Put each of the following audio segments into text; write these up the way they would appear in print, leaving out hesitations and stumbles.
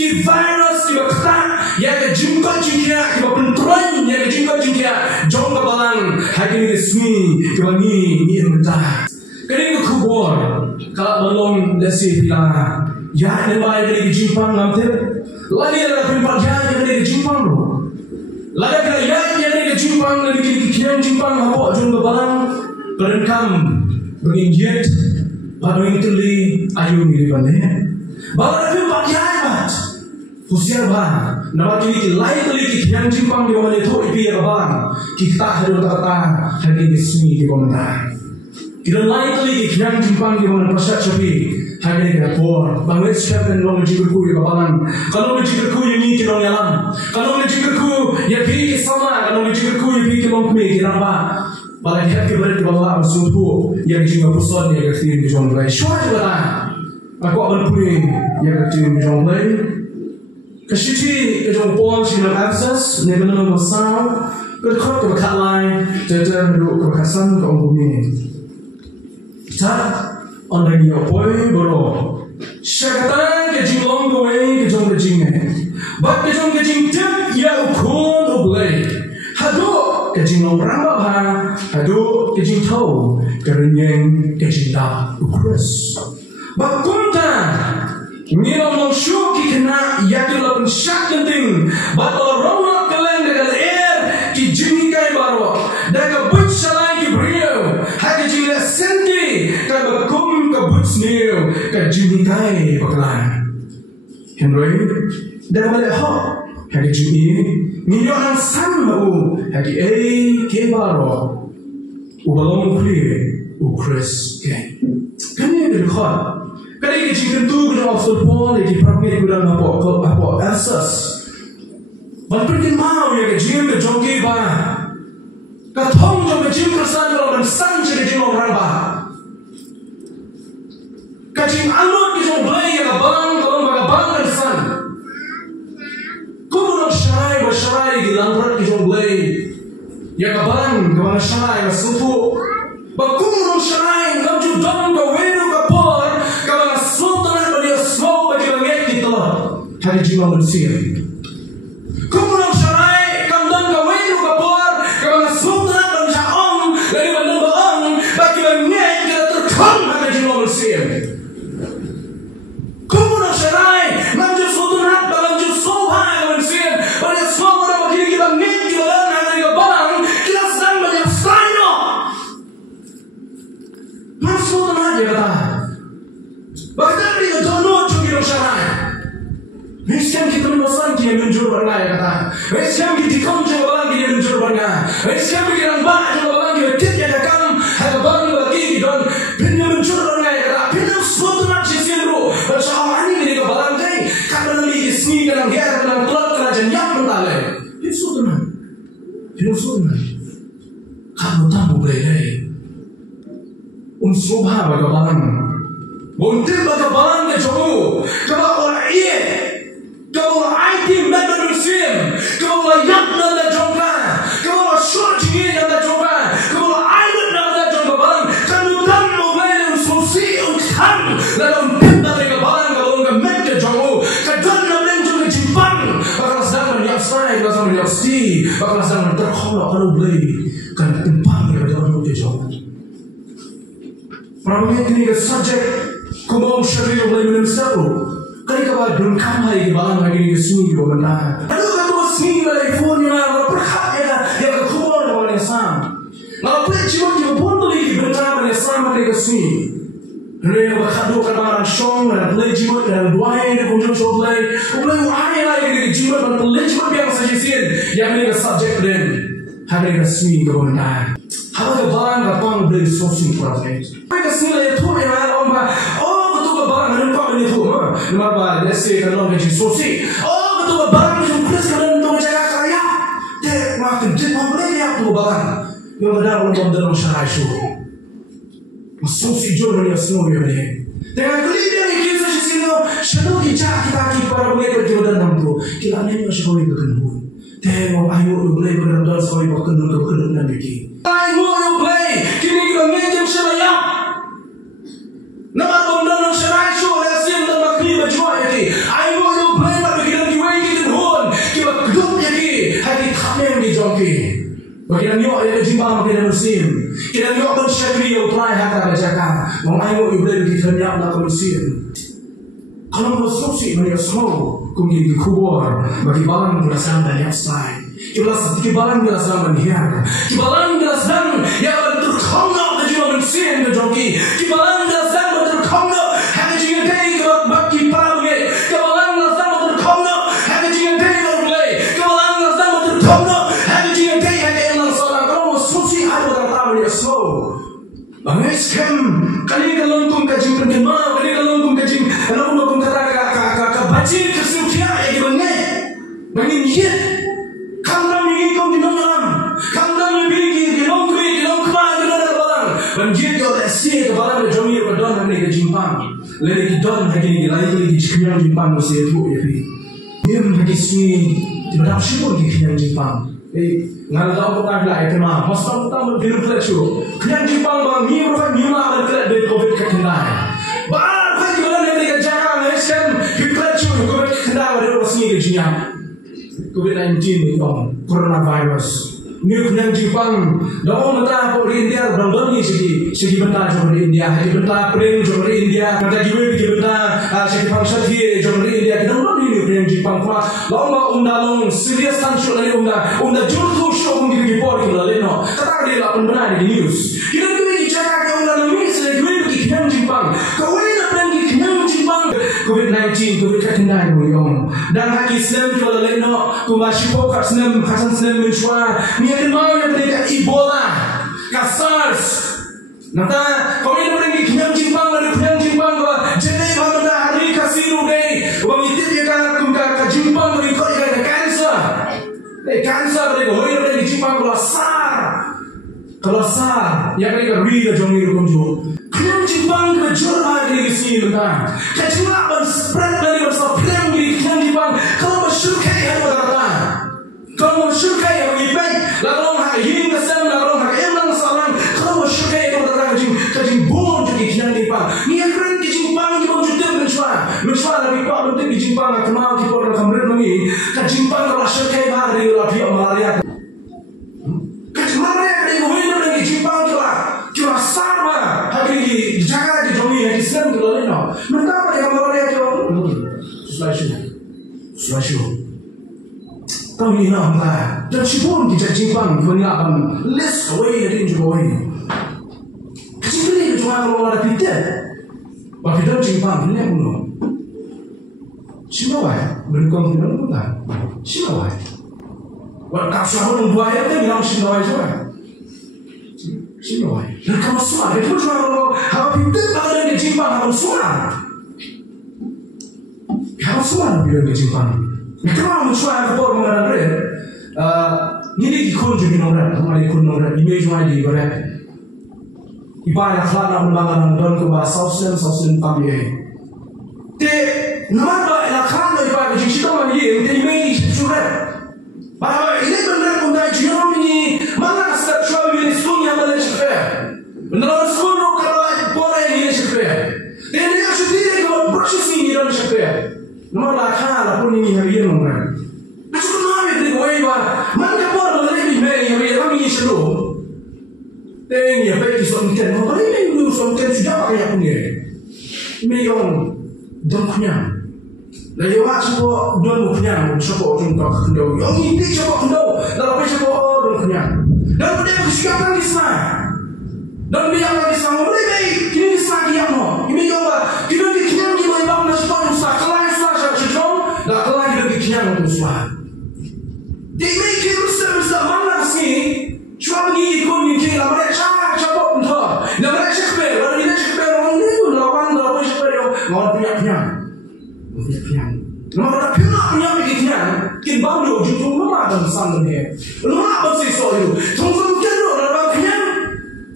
ki virus ki bakta ya ke jumpa jingkia ki bapentroin ya ke jumpa jingkia jong ka balang hagi ni smi ki bangi ni menta kini ku kubor kala balong desi pila ya ne bai ke jumpa ngamte lagi ada pimpa ya ke jumpa lo lagi kala ya ke jumpa lagi ki kian jumpa hapo jong ka balang berenkam berinjit pada itu li ayu ni bane bawa pimpa ya mat Husiar bah, nama kini lain kali kian jimpang di mana itu ibi abang kita hari kata hari resmi di mana kita lain kali kian jimpang di mana pasal cepi hari kapor bangsa siapa yang long jiberku di kabangan kalau jiberku ini kita nyalam kalau jiberku ya pi sama kalau jiberku ya pi kita long kumi kita apa pada hari keberat bawa suatu yang jiwa pusat yang kita di jonglai syukur lah aku akan punya yang kita di jonglai Kashiti kejong pon sinang access ne benang masal berkhot ke khalai teter ru ke kasan ke bumi ta ondang yo poi boro shakata kejong goe kejong kejing bak kejong kejing tip ya ukon oblay hado kejing ramba ba hado kejing tau kerenyeng kejing da ukres bak kunta Ngilang long syuk ki kena yakin lapan syak genting batal ronok kalian dengan air ki jini kai baro daga but salai ki brio haka jini sendi ka bakum ka but sneo ka jini kai bakalan Henry daga balik ho haka jini ngiyo nang san mau haki ke baro ubalong clear ukres ke kanya berkhot Kali ini tentu kita offer pon, kita pergi kita apa asas. Berpergi mau ya kejim ke jongki ba, katong jong kejim kesan orang san kejim orang ba. Kejim anut kejim belai ya bang kalau baga bang kesan. Kuno syarai di langrat kejim belai ya bang kemana syarai masufu. Bakuno syarai ngamju dong ke wenu ke por. Hari jiwa manusia. Kemudian syarai kamdan kawin kapor kalau sultan dan syaom dari bandar baang bagi banyak kita terkam hari jiwa manusia. Kemudian syarai manju sultan dan manju soha manusia banyak soha dan bagi kita banyak kita dan hari baang kita sedang banyak saino. Mas sultan aja kata. Bahkan dia jono juga syarai. Islam kita menasan dia menjur bangga ya kata. Islam kita dikonjol bangga dia menjur bangga. Islam kita rambak juga bangga dia tidak ada kam. Ada bangga lagi don. Pindah menjur bangga ya kata. Pindah suatu nak cincin ro. Baca awani dia ke balangkai. Karena lagi ismi kadang dia kadang kelak kerajaan yang mentale. Itu suatu nak. Itu suatu nak. Kamu tahu boleh. Subha baga balang. Buntir baga balang ke jauh. Kalau orang iya. Kalau IT member Muslim, kalau yakna dan jongka, kalau syurjini dan jongka, kalau ayat dan jongka barang, kalau kamu boleh ususi utam, lalu pintar dengan barang kalau enggak mereka jongko, kadang nampil juga jimpang, bakal sedang menyiapsai, bakal menyiapsi, bakal sedang terkolok kalau boleh, kan timpang yang ada orang itu jongko. Pramil ini subjek kumau syariah boleh menemsaru. Kali kau dengkam hari balang lagi di sini kau benar. Aduh kau sini balik phone yang orang perhak ya yang kau keluar dari sam. Kalau pergi cuma di pun beli benar dari sam ke sini. Lalu kau kan orang shong dan beli cuma dan dua ini kunjung show beli. Beli hari lagi di cuma dan beli cuma yang sajian yang ini subjek dan hari ke sini kau benar. Kalau kau balang kau pang beli sosi project. Mereka sini itu yang orang ini tu, nama desa kalau macam sosi. Oh, betul barang yang keras kalau untuk jaga karya. Dek makan dek boleh ya tu barang. Yang benar orang dalam syarai itu. Sosi jual ni semua ni. Dengan kelihatan ini kita sini, shadow kita para boleh berjualan dalam tu. Kita ni masih boleh berkenal. Tengok ayo boleh berkenal sekali berkenal nanti. Ayo boleh. Kini kita macam syarai. Nama benda syarai itu. Ayo boleh Bagi yang yok yang jimbang bagi Muslim. Kita yok bersyakri yang try hata bacakan. Mengayu ibrahim di kerja nak Muslim. Kalau bersuci mereka semua kemudian dikubur bagi balang belasan dan yang lain. Kita balang belasan dan hiar. Kita balang belasan yang berterkongak kejiwa Muslim kejoki. Kita balang belasan berterkongak hanya jika dia bagi para murid. Kita balang belasan berterkongak hanya jika dia berbelai. Kita balang belasan berterkongak hanya jika dia hanya yang salah. Kalau bersuci ada dalam mereka semua. Bangiskan kali kalau kum kajing perkema, kali kalau kum kajing, kalau kum kata baca kesucian yang dibangun, bangin ye, kamera ini kum di dalam, kamera ini di dalam kemana di dalam barang, bangin dia ada asyik barang yang jomir berdon hari kejimpang, lagi don hari lagi di sekian jimpang masih itu ya pi, dia lagi sini di dalam siapa di sekian jimpang. Ngal tahu kita bilang itu mah, masa kita berbiru kelecu, kenyang Jepang bang, ni berapa ni mah ada dari COVID kekendai. Bar kita gimana ni kita jangan eskan kelecu COVID kekendai dari resmi kejian. COVID-19 itu coronavirus. Ni kenyang Jepang, dah mentah dari India berangkat ni segi mentah dari India, segi mentah pering dari India, mentah juga segi mentah segi function dia dari India. Kita orang ni kenyang Jepang pula, lama undang serius tension dari undang jurus show mungkin report kita leno. Kata dia lah benar di news. Kita ni cakap ke undang ni sedang kenyang Jepang. Kau ini nak pergi kenyang Jepang. COVID-19 COVID kekendai boleh. Dan hak Islam kita leno, kumashi pokat Islam, Hasan Islam mencuat. Yang mau yang mereka Ebola, SARS. Nanti kau ini pergi kenyang Jepang dari kenyang Jepang gua. Jadi bahawa hari kasiru day, bang itu dia kan ke Jepang dari kau ini cancer. Cancer dari kau ini pergi Jepang kalau SAR, yang mereka riga jomir kunjung. Kenyang Jepang ke jurah dari sini nanti. Kecuma berspread dari bersapram di kenyang Jepang. Kalau bersyukai ada berkata. Kalau bersyukai yang lebih baik, lalu orang ingin kesan, lalu orang emang salam. Kalau bersyukai yang berkata kajing bom jadi kenyang Jepang. Ni keren kajing Jepang kita menjual mencuat lebih kuat untuk di Jepang. Kenal kita orang kamera ni kajing Jepang kalau syukai hari lebih malaria. Kajing malaria dari mana dari Jepang kita sama hari jaga di jomi hari Islam kita leno. Mentapa yang malaria kita? Slashu. Kau ni nak apa? Dan siapa kita Jepang punya apa? Less away dari Jepang ini. Kecil ni cuma kalau ada Peter, bagi kita Jepang ni pun. Siapa? Berikut kita pun tak. Siapa? Waktu siapa buat yang ni bilang siapa je? Siapa? Dan kamu semua, itu cuma kalau apa Peter ada di Jepang kamu semua. Kamu semua bilang di Jepang. Kalau mencuat apa mengenai red, ni ikut jadi nomor, kemarin ikut nomor, image mana di berat. Ibarat kelana membangun don ke Southland Pabie. Te nama nak kelana ibarat jadi kita mana ye, te image surat. Bahawa ini benar untuk jiran ini mana start show ini semuanya mana sesuai. Benar semua kalau boleh ini sesuai. Te ni asal kalau proses ini dan sesuai. Nama lakana pun ini hari ini mana? Asal nama itu boleh mana pun boleh lebih hari kami selalu. Tengi apa itu somken? Apa ini dulu somken sudah pakai punya. Meyong don punya. Lalu macam apa don punya? Siapa contoh kendau? Yang ini siapa kendau? Lalu siapa don punya? Dan dia kesiapan di sana. Dan dia akan di sana. Boleh baik. Kini di sana dia mau. Ini yang apa? Kita di kenyang di mana bang nasi pun susah. Kelai susah sejauh. Dah kelai kita di kenyang untuk susah. Dia ini kita bisa mana sini? Cuma ni ikut ni kita mereka siapa pun tak. Mereka siapa? Kalau dia siapa orang ni pun lawan siapa dia? Mau punya. Nama punya begini. Kita baru jujur mana dalam sana ni. Mana bersih soal. Tunggu kita dalam punya.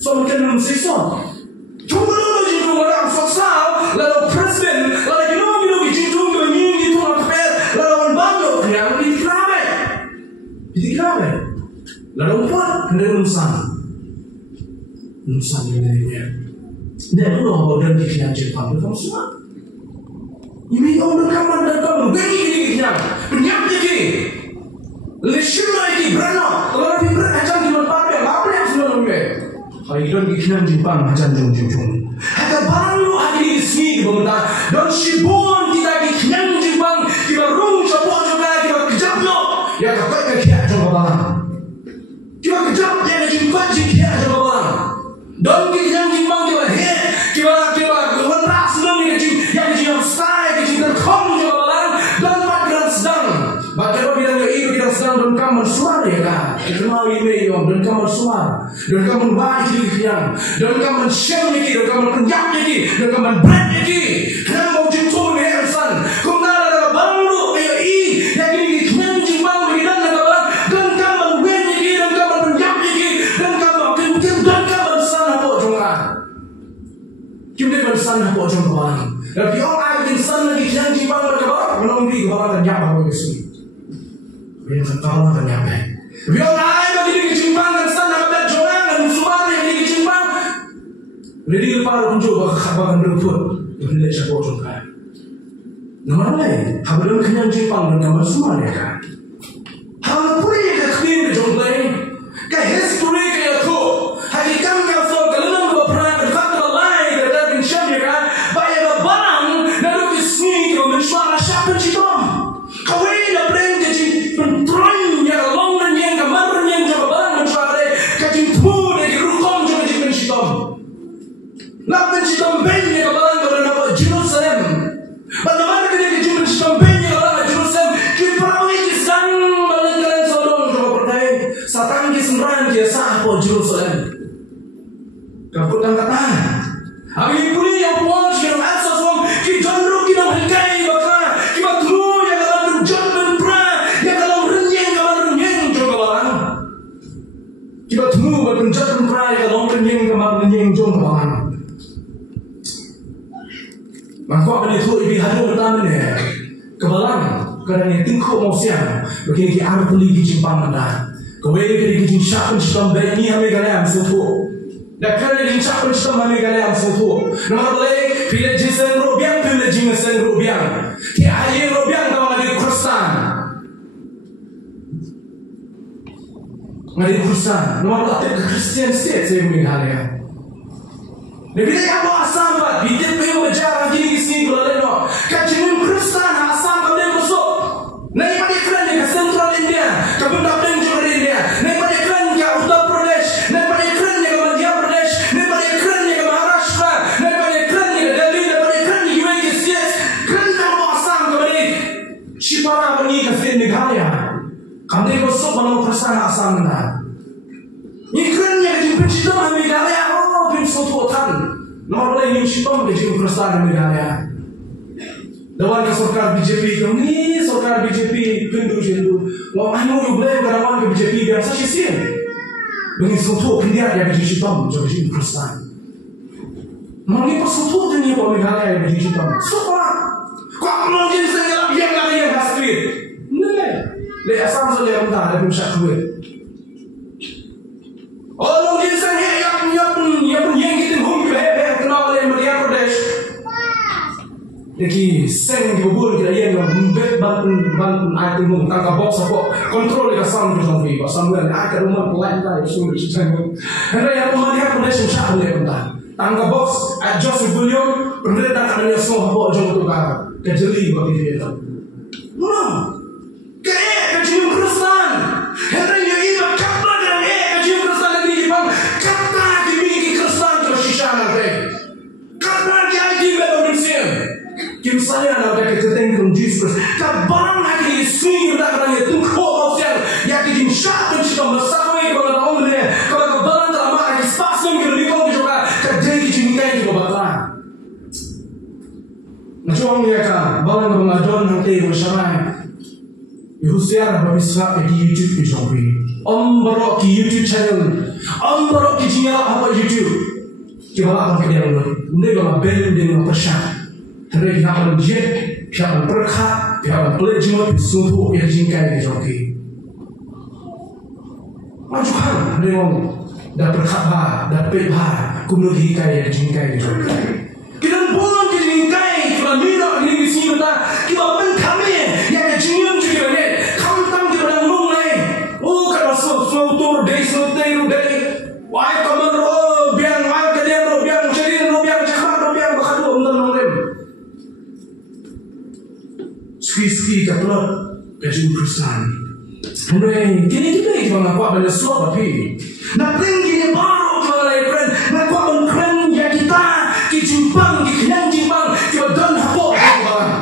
So mungkin mensiswa. Tunggu dulu jujur orang sosial, lalu presiden, lalu kita jujur mengingat itu apa? Lalu banyak yang dikerame. Lalu apa? Hendak nusan ini. Dan Allah dan dikenal Jepang kamu semua. Ini orang kamar dan kamu begini dikenal. Penyap lagi. Lesyur lagi berana. Kalau lebih berat macam di mana don ikhnan jimpang hajan jung. Haka baru hari ismi benda don shibun kita ikhnan jimpang kita rung chapo juga kita kejapno ya kakak kia jong bang. Kita kejap ya jimpang kia jong bang. Don ikhnan jimpang kita he kita ras nang kita ya kita style kita kom jong bang don background sedang. Background bilang yo itu kita sedang don kamar suara ya kan. Kita mau ini yo don kamar suara. Dan kamu bagi yang, dan kamu share lagi, dan kamu kenyap lagi, dan kamu bread lagi. Kamu mau jatuh ni Elsan, kamu nak ada baru kayak ini, yang ini kenyang jimbang lagi dan kamu win lagi, dan kamu kenyap lagi, dan kamu sana po jongah. Kita bersana po jongah. Tapi orang ada insan lagi kenyang jimbang berkabar, menunggu kabar kenyap apa begitu. Yang ketawa kenyap. Tapi orang ada lagi jimbang dan sana jadi para pencoba kekabaran berput benda siapa juga. Nama lain, habis kenyang Jepang dan nama semua dia kan. Hal pun yang kekini berjumlah, kaya history kaya tu, hakikat kau kalau nak berperang berkata lain dari Indonesia kan, bayar barang lalu bisnis kau menjual siapa citom. Kau ini dah brand jadi pentrun yang long dan yang kemarin yang coba barang menjual deh, kacim tu dari rukom juga jadi citom. Nak mencium benya kebalan kepada nama Jerusalem. Bagaimana kita mencium benya kepada Jerusalem? Kita perawai kisah balik kalian Sodom coba percaya. Satan kisah dia sah po Jerusalem. Kau dan kata, abi puli yang puas yang asas wong kita jonruk kita mengkai bakal kita tu yang dalam jonruk pra yang dalam renyeng coba kebalan. Kita tu dalam jonruk pra yang dalam renyeng coba kebalan. Maka apa itu ibu hari pertama ni kebalang kerana tingkau mausian begini ki arah puli ki jimpang anda kawai ki ki jimpang jimpang baik ni kami kalian sesuatu dah kerana jimpang jimpang kami kalian sesuatu nama boleh pilih jinsen rubiang pilih jinsen rubiang ki ayah rubiang tahu lagi Kristen ngadi Kristen nama boleh Christian state saya mengalami. Bila apa asam buat, bila pergi berjalan gini sini kalau leno, kajian Kristen asam kau dia masuk. Naik pada keren ke Central India, kau dah pergi ke India. Naik pada keren ke Uttar Pradesh, naik pada keren ke Madhya Pradesh, naik pada keren ke Maharashtra, naik pada keren ke Delhi, naik pada keren ke UAE state. Keren apa asam kau ni? Shipara pergi ke Meghalaya, kau dia masuk mana Kristen asam dah. Ini keren yang dipercaya Meghalaya. Suatu tan, nama boleh ni siapa macam Kristen Meghalaya. Lawan ke सरकार BJP kami, सरकार BJP Hindu Hindu. Wah, anu yang boleh berawan ke BJP biasa sih. Dengan suatu India yang jadi siapa macam Kristen. Mungkin pas suatu dunia boleh Meghalaya yang jadi siapa. Siapa? Kau belum jadi sengaja yang lagi yang asli. Nih, le asam saja yang tak ada pusat kuat. Oh, mungkin sengaja yang kita hum behe kenal oleh Madhya Pradesh. Jadi seng dibubur kita yang membet bantu item hum tangkap box apa kontrol kita sam kita sampai pasal kita ada rumah pelayan kita semua di sana. Karena yang Madhya Pradesh macam boleh entah tangkap box adjust volume pendeta kadangnya semua apa jom tu kan kejeli bagi dia. Mana? Kayak kecil Kristen. Henry yang ini kapal dan kecil Kristen lagi di bang kata dibiki Kristen tu sisa nanti. Kapal dia di Indonesia. Kim saya nak ada ketentuan Jesus. Kabarang lagi swing dah kerana itu kau siang yang di satu kita bersama dengan orang ni. Kalau kabarang dalam lagi spasium kita lihat juga kerja cinta juga bakalan. Macam ni kan, barang mengajar nanti bersama. Yusiar berbisra di YouTube di Shopee. Barok di YouTube channel. Barok di channel apa YouTube. Coba apa kerja orang ni? Mereka bel dengan persyarat. Mereka akan jet, akan berkat, akan pelajar suatu yang jingkai di Shopee. Macam mana mereka dah berkat bah, dah pebah, kuno jingkai yang jingkai di Shopee. Kita pun jingkai, kita minat ini sini kita kami yang jingkai juga ni. Suatu day, why come on? ski kapalot kajing Kristen. Henry kini kita iba ngapa banyak suap api. Na pring kini baru kalau friend ngapa keren ya kita kijimpang kinyang jimpang kiba dan hapo bang.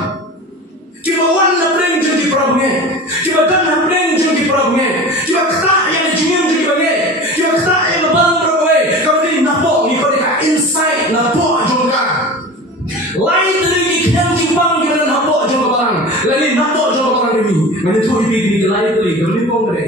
Kiba wan na pring jadi problem. Kiba dan na pring jadi problem. Kiba kata yang jingin jadi bang. Kiba kata yang bang problem. Kau ni napo ni kau dekat inside napo juga. Lain lagi kinyang jimpang kiba dan hapo juga bang. Lagi napo juga bang ini. Mana tu ibi di lain lagi kau ni kongre.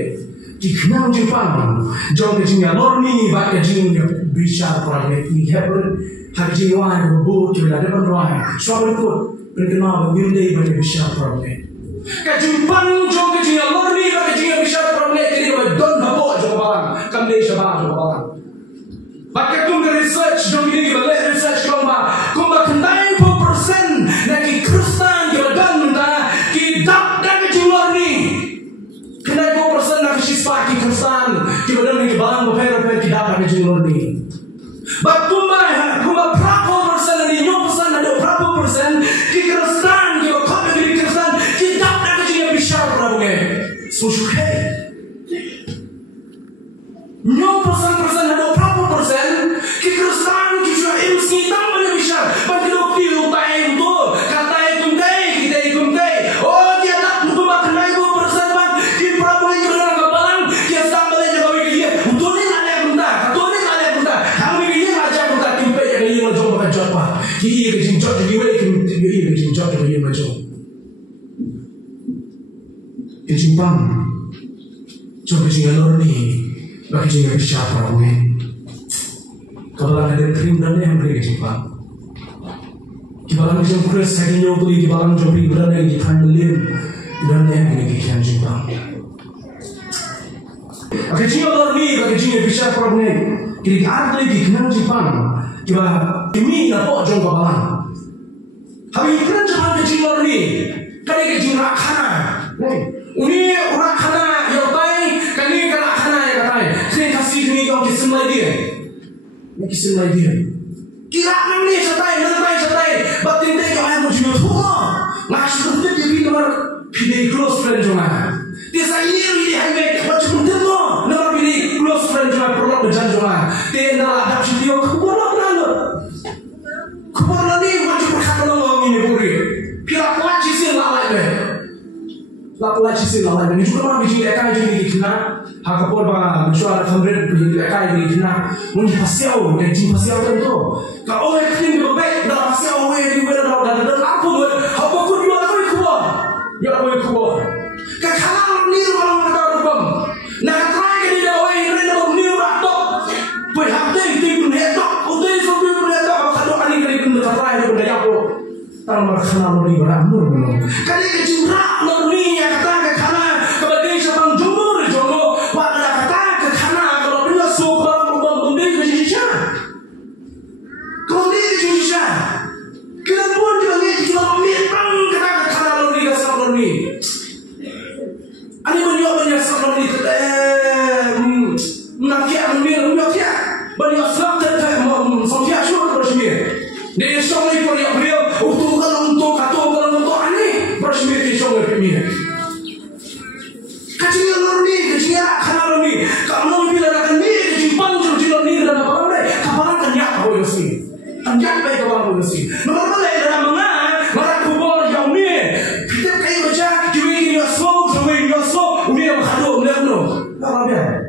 Kinyang jimpang jauh kejingnya lorni bak kejingnya bisa problem ni hebat. Hati jiwa berburu kita ada penerohan. Suami pun berkenal begini banyak besar problem. Kejumpang jom kejinya lorni kejinya besar problem. Jadi kita don habo jom balang. Kami siapa jom balang. Maka kumba research jom ini kita lihat research kumba kendai 4% nagi Kristen kita don dah kita dah kejinya lorni. Kendai 4% nagi siswa Kristen kita don nagi balang beberapa kita dah kejinya lorni. Kumba berapa persen dari 9% ada berapa persen di Kristen di kota di Kristen kita ada kejinya besar berapa susuke 9% ada berapa persen di Kristen kita MC tambah besar bagaimana pilu tay itu kata kita oh dia tak kumba kena 2% bang di berapa itu dalam kebalan dia tambah lagi kau ini untuk ni ada benda He is in charge of the major. Kejimpang, coba jangan lorni, bagi jangan siapa orang. Kalau ada krim dan yang beri kejimpang, kibalan jangan keras lagi nyobri, kibalan jobri berada di handling dan yang ini kian jimpang. Bagi jangan lorni, bagi jangan siapa orang. Kiri ada lagi kian jimpang. Kiba ini nak jong kabalan. Habis kena jangan kecil ni. Kali kecil rakhana. Uni rakhana yang baik. Kali kena rakhana yang baik. Saya kasih ni kau kisah lagi. Ni kisah lagi. Kira ni satai. Batin dek kau yang macam tu. Ngasih tu dia bini nomor pilih close friend jangan. Dia saya ini hanya macam tu nomor pilih close friend jangan perlu berjalan jangan. Dia nak ada video kubur. Kubur ni macam berkata orang ini buri. Kira pelajih sih lalai deh. Pelajih sih lalai deh. Ni juga orang bijak ekai jadi dikena. Hakapor bah mencuat kamera bijak ekai jadi dikena. Mungkin pasiau, gaji pasiau tu. Kalau orang ini berbeg, dah pasiau orang ini berbeg dah apa tu? Apa tu dia nak kubur? Dia nak kubur. Kalau ni orang nak kubur, nak try ke dia orang ini nak ni orang tu. Perhatian itu ni tu. Untuk itu pun ada kalau ani kali pun terpakai di budaya aku. Tanpa kenal lori beramu belum. Kali kecurah lori yang kata ke kana kepada siapa jumur pada kata ke kana kalau dia suka berbuat ke sisa. Kemudian sisa. Kenapa dia ni cuma mirang kata ke kana lori ke sama lori. Ani banyak sama lori nakia nakia banyak sebab sampai asyik bersemir. Dia sampai pergi beliau untuk kata ani bersemir di sampai pergi. Kecil lorni, kecil kanar lorni. Kalau bila akan ni jimpang kecil lorni dalam apa mereka kapalan kanyak boleh sih. Kanyak baik kapalan boleh sih. Normal dalam mana marah kubur yang ni. Kita kayak baca kiwi ni asok, uni yang kado ni. Kalau dia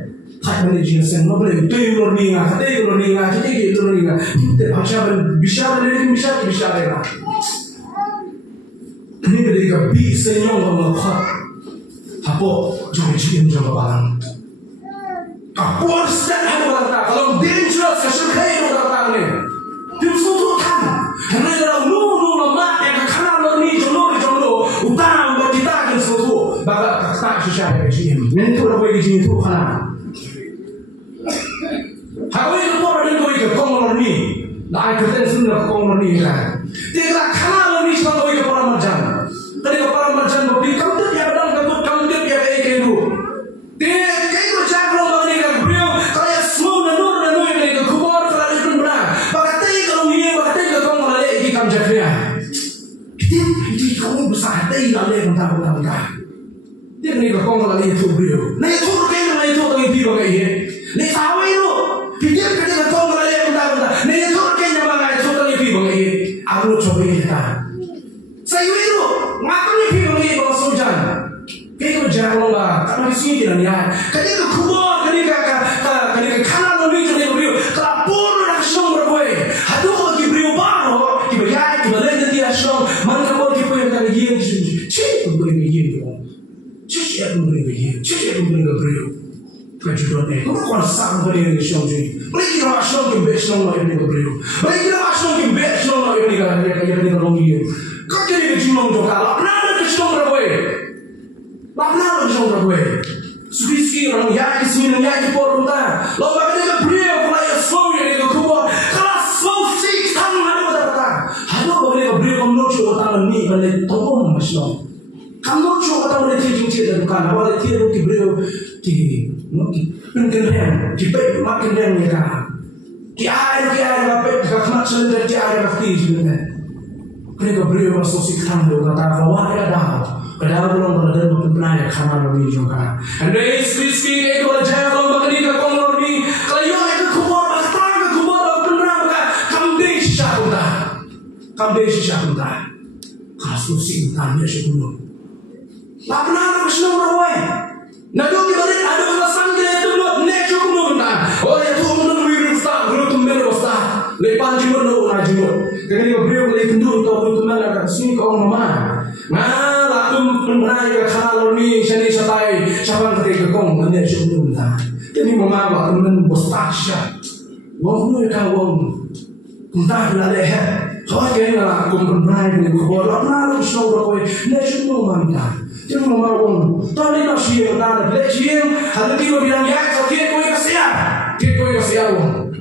tak boleh jelaskan, tak boleh. Itu yang lorni ngah, kata yang lorni ngah, kita yang lorni ngah. Kita baca bisa lagi. Ini ketika bisa nyong ngakhat, apa jangan cium jangan barang. Apa sedang ada barang tak? Kalau dangerous kesyukai barang ni, dia suatu kan. Karena kalau nu mak yang kanan lorni jono, utang buat kita kan suatu. Bapak tak susah cium. Nanti orang boleh cium tu kan. Hawi itu orang yang koi ke kongor ni, dah kita sudah kongor ni kan. Tiada kana ni semua koi ke para marjan. Tadi ke para marjan beri kamu tu dia badang kamu tu dia kedu. Dia kedu cakap orang ni kan beliau kalau yang semua nanur yang ni ke kubur kalau itu benar. Bagai kalau ni ke kongor lagi kamu cakap. Kita kamu tu besar teh lale mentah. Dia ni kau kalau ni tu beliau. Ni tu kan ni tu tu di bawah ini. Ni tahu itu. Dia kerja kau kalau ni mentah. Ni tu kan yang mana tu tu di bawah ini. Aku coba kita. Saya itu ngaku ni di bawah ini bawa sojan. Kau jangan lomba. Kalau di sini kita ni ada. Kerja kubur kerja kanan ni kerja beliau. Kalau pun nak syong berbuat. Hadu bagi beliau baru. Kita ya kita lagi dia syong. Mana kau kita yang kali ini cik pun boleh begini. Cik pun boleh begini. Cik pun boleh beliau. Kejutan ni. Kau kan sang boleh ni syong je. Boleh kita syong yang best syong lah ini beliau. Boleh kita syong yang best syong lah ini kalau dia. Kau jadi kejulung tu kalau. Mana kejulung berbuat? Mana kejulung berbuat? Suki orang ya di sini ya di porta. Lalu kita beliau mulai slow yang itu kuat. Kalau slow sih kan mana berapa? Halo boleh beliau kamu lucu orang ni boleh tolong masuk. Kamu lucu orang boleh cincin dan bukan boleh tiru di beliau di pengennya di baik makinnya mereka. Di air apa? Kakak macam di air apa sebenarnya? Mereka beliau masuk sih kan dulu kata bahwa ada. Padahal belum berada di penaya kamar lebih juga. Andai skriski itu aja kalau makan di kakong lebih. Kalau yang itu kubur, bastang kubur benar bukan. Kamdei syakunta. Kasus sih tanya sebelum. Tak pernah bersama orang. Nado kita ada alasan kita itu belum. Nek cukup benar. Oh ya tu menurut wirufta, menurut tumben wasta. Lepas jumur no najumur. Kerana beliau boleh kendur atau belum tumben ada sini kau mama. Nah, lakum penaya kalau ni seni satai siapa ketika kau menjadi sebelum dah. Jadi mengapa teman bos tasya? Wong ni kau entah leleh. Kau kena lakum penaya ni kau lapar usau kau ni sebelum mana? Jadi mengapa? Tadi nak siapa nak lecian? Ada tiga bilang ya, kita kau kasihan wong.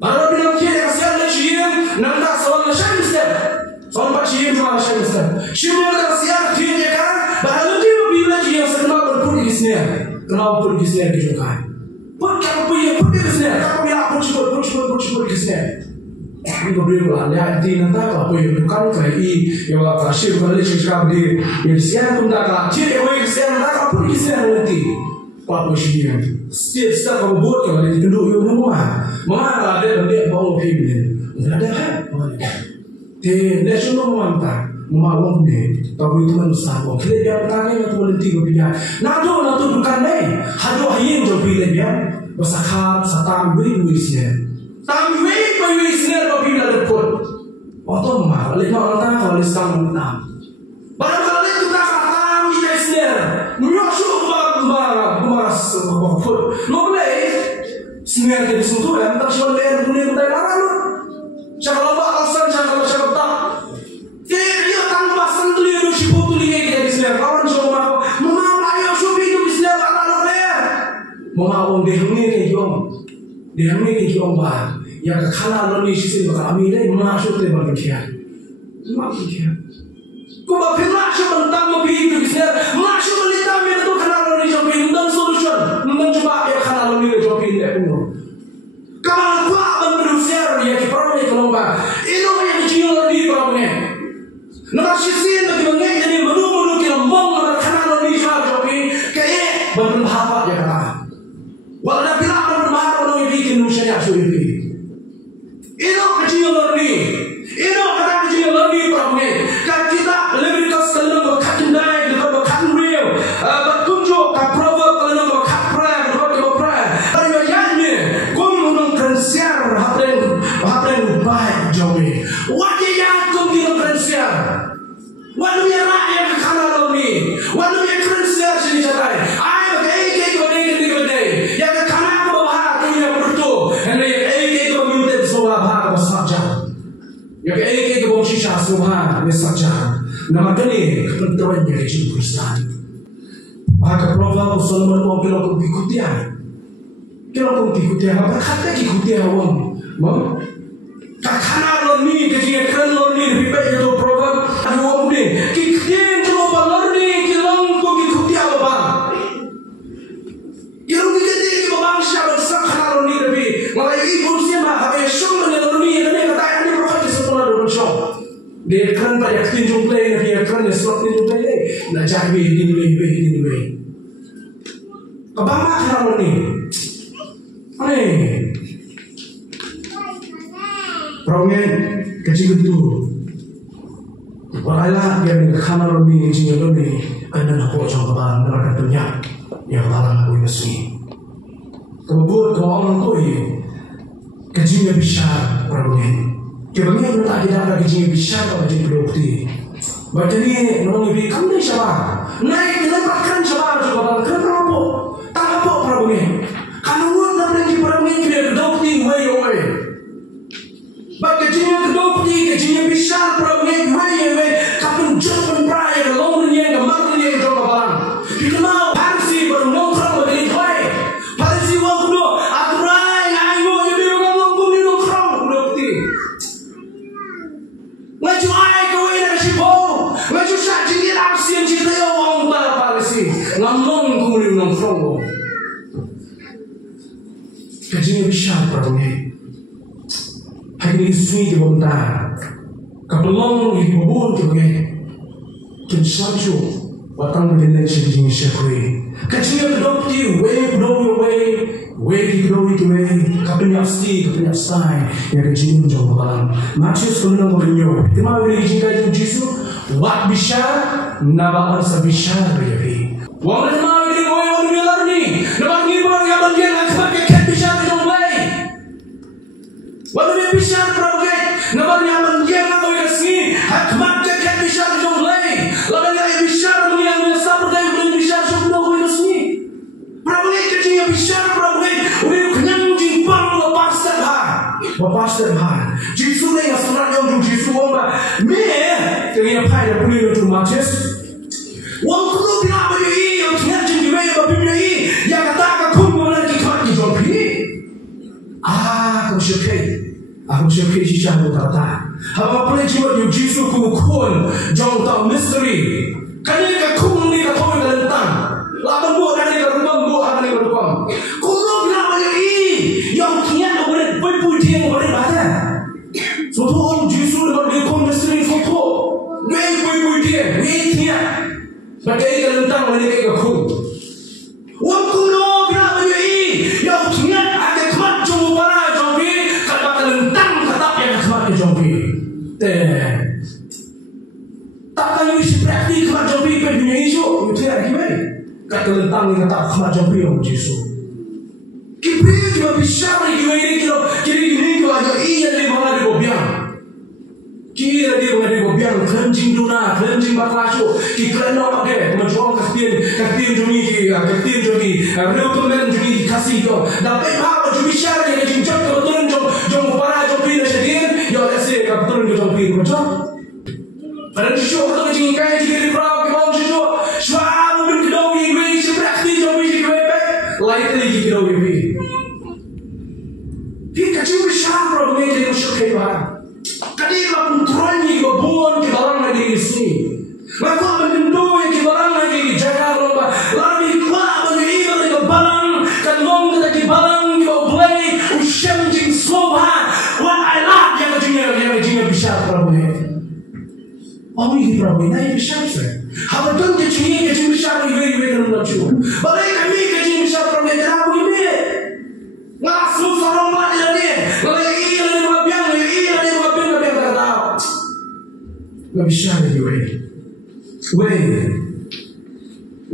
Baru bilang kita kasihan lecian, nanti soal macam ni. Soal macam mana macam Semua kasihan dia kan, bahagian dia bila dia sedang berpuluh di sini, kenapa berpuluh di sini juga? Kalau punya berpuluh di sini, kalau punya berpuluh di sini, ini berpuluh lah. Dia nanti kalau punya bukan kayak yang kasih kalau dia cakap di sini pun tak kalau dia yang kasihan nanti kalau berpuluh di sini nanti, apa sih setiap kamu buat kalau dia penduduk yang rumah, mana ada dia bawa hidup, ada dia semua mantap. Mawang ni, tapi itu manusia. Kita dia bertanya tu boleh tiga pilihan. Nado bukan ni. Hado ayin jo pilih dia. Basakap satam beri wisnya. Tam beri wisnya kau pilih lepot. Otong mah, lima orang kalau listam enam. Barang kalau itu tak satam wisnya. Menyusul baras lepot. Noble. Sinar ke disentuh ya. Tak cuma leher punya kita larang. Cakap apa alasan cakap tak. Dia tanpa sentuh itu si butuh dia kita bisner. Kawan cuma mama ayo supi itu bisner tak boleh. Mama orang dia ni ke bah. Yang kekana lori sisi bakal ambil masuk te berkian. Kau bapin masuk tentang mobil itu bisner. Masuk melita itu kena lori jopin dan solution. Mungkin cuma ya kena lori jopin dia puno. Kalau apa berusaha dia kiprahnya kalau bah. Itu yang kecil lori problemnya. Narasisin bagi mengenai jadi menu kita mau melakukan lori jopi kayak berbahagia ya kata. Walau bila berbahagia orang ini Indonesia ya sudah Ino kecil lori, ino kata kecil lori problemnya. Kan kita lebih kesal berkat naik, berkat real, berkunjung, berprovo, berkat pray, berkat pray. Tapi yang kum menung konser hapren baik jopi. Wajib yang kum kira konser. Walau yang rakyat kekana lori, walau yang konser sini capai. Ayo ke gede. Yang kekana aku bahas tu yang bertu. Yang ke soal bahas saja. Yang ke bongsi syasubhan saja. Nama ini kepentingan dari hidup Kristen. Maka Proverbs Solomon mau kilo kikutian. Apa kata kikutian wong? Mau? Kakana lori kerja keren lori lebih baik itu Proverbs. Aduh ni, kikutian coba lori kilang ko kikutian apa? Kilang kikutian bang siapa sakana lori lebih. Malai ibu siapa? Habis semua lori ini kata ini Proverbs sekolah dulu show. Dia keren pada tinjau play dia keren slot ni boleh nak cari ini. Kebanyakan orang ni. Perangai kecil itu. Walailah dia ni kamar ni jinya ni kena nak pocong kebalan mereka dunia yang kebalan aku ini. Kemudian orang tu kejinya besar perangai. Kebanyakan tak ada kejinya besar kalau jadi bukti. Macam ni orang lebih kami siapa? Naik letakkan siapa juga kenapa? Tak apa perangai. Kalau orang tak pergi perangai dia bukti way. But kejinya besar perangai way. Kapun jumpa perayaan long ni yang kemarin yang kebalan. Kita mau parsi bernongkrong begini way. Parsi waktu aturan ayo jadi orang nongkrong di nongkrong bukti. Ngaju ai kau ini siapa? Ngaju saja dia aksian cerita orang parsi. Ngomong kau di nongkrong. Kejinya besar perangai. Hari ini sui di bawah kapelong di bawah juga kinsalju batang berdiri sini sekali. Kecil kedokti way kapenya stay yang kecil jauh balang. Matius pernah ngomongnya, tema beri jika Yesus wat bisa nabar sabisa beri. Wang tema beri orang biar ni, nabar ni orang yang bagian akbar kek bisa dijumpai. Wang dia bisa program, nabar yang bagian aku yang sini akbar kek bisa dijumpai. Lalu dia bisa yang seperti yang bisa jumpa aku yang sini. Program kecil bisa program, udah kenyang jimbang lepas terhad. Yesus ni yang sebenarnya untuk Yesus orang dengan apa yang boleh untuk Matius. Wang tu bila beri yang kenyang jimbang yang beri yang kata aku boleh dikat di jompi. Aku syukur sisa aku kata. Apa boleh jiwa yang Yesus kukuan jauh tak misteri. Kerana aku ni kata orang lentang. Lapan buat dari rumah buat dari rumah. Kalau bila beri yang kenyang boleh berputih boleh baca. Soto Yesus boleh misteri soto. Dia berputih, dia bagai lentang boleh aku. Waktu lo bila beri yang kenyang ada kemat jumpa jompi kata lentang kata yang kemat jompi. Tak tahu isi praktik kemat jompi dunia itu itu yang gimana? Kata lentang ni kata kemat jompi yang Yesus. Kita cuma bisa gimana kilo jadi gini kilo aja iya di mana di bobiang. Kira dia mana di bobiang kencing duna kencing baklasyo kita nak ada menjual kaktian jogi rekomend jogi kasih tu. Dapat apa tu bisa dia jinjak kebetulan jom para jompi dah sedih. Ya lese kebetulan jompi macam. Pada show kita jingkai jika di crowd kita show. Suara mungkin kita ini seperti jompi jika lain lagi kita ini. Dia kacau besar problem yang dia syukai bah. Kadang pun terani kebuan ke barang lagi di sini. Maka menyentuh yang ke barang lagi di Jakarta bah. Lalu kuat bagi lagi ke barang. Kalau kita ke barang kita boleh usiam jing soba. What I like yang kecilnya besar problem. Oh ini problem ini besar saya. Kalau tuan kecil besar ini dalam laju. Balai kami kecil besar problem kenapa ini? Ngasuh sarong mati dia. Lagi dia tak tahu. Gak bisa lagi